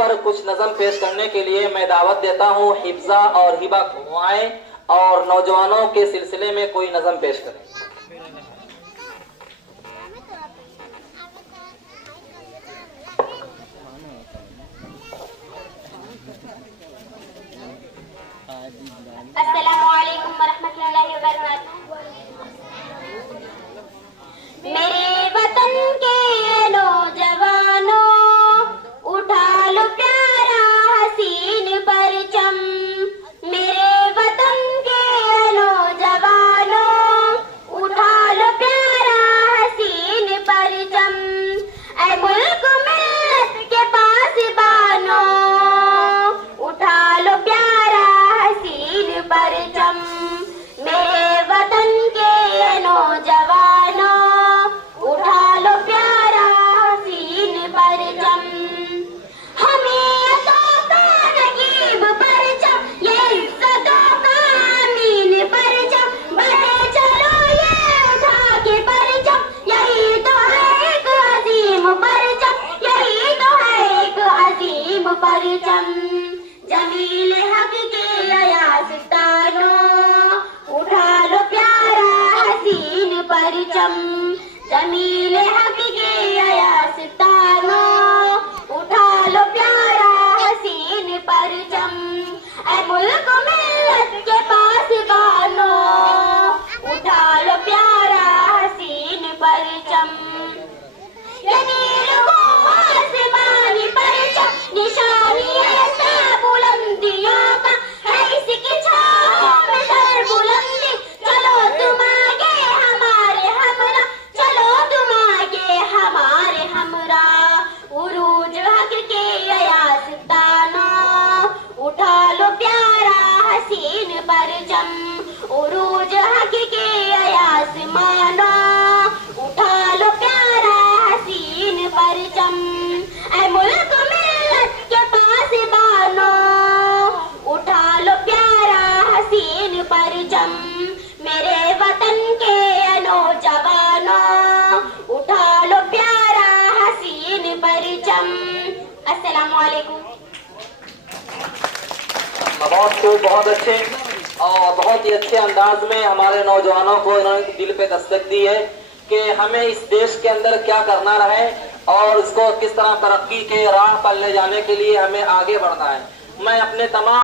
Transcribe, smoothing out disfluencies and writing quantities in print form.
पर कुछ नज़म पेश करने के लिए मैं दावत देता हूँ हिफ्जा और हिबा को आए और नौजवानों के सिलसिले में कोई नज़म पेश करें। अस्सलामुअलैकुम वरहमतुल्लाहि वबरकातुहू। मेरे वतन के नौजवानों, उठा लो प्यारा हसीन परचम। मेरे वतन के नौजवानों, उठा लो प्यारा हसीन परचम। ऐ मुल्क मिल्लत के पासबानों, उठा लो प्यारा हसीन परचम। मेरे वतन के नौजवानों, उठा लो प्यारा हसीन परचम। हमें अता का नगीब परचम, ये इज्जतों का अमीन परचम। बढ़े चलो ये उठा के परचम, यही तो है एक अजीम परचम, यही तो है एक अजीम परचम। जमील हक के अयास्तानों, उठा लो प्यारा हसीन परचम। जमील हक के अयास्तानों, उठा लो प्यारा हसीन परचम। ऐ मुल्क मिल्लत के पासबानों, उठा लो प्यारा हसीन परचम। ये नील को आसमानी परचम, निशानी ऐसा बुलंदियों का है इसकी छाँव में सर बुलंदी। चलो तुम आगे हमारे हमरा, चलो तुम आगे हमारे हमरा। उरूज हक के अयास्तानों, उठा लो प्यारा हसीन परचम। उरूज हक के अयास्मानों, उठा लो प्यारा हसीन परचम। ऐ मुल्क मिल्लत के पासबानों, उठा लो प्यारा हसीन परचम। मेरे वतन के नौजवानों, उठा लो प्यारा हसीन परचम। अस्सलामुअलैकुम। बहुत खूब, बहुत अच्छे और बहुत ही अच्छे अंदाज में हमारे नौजवानों को इन्होंने दिल पे दस्तक दी है कि हमें इस देश के अंदर क्या करना है और इसको किस तरह तरक्की के राह पर ले जाने के लिए हमें आगे बढ़ना है। मैं अपने तमाम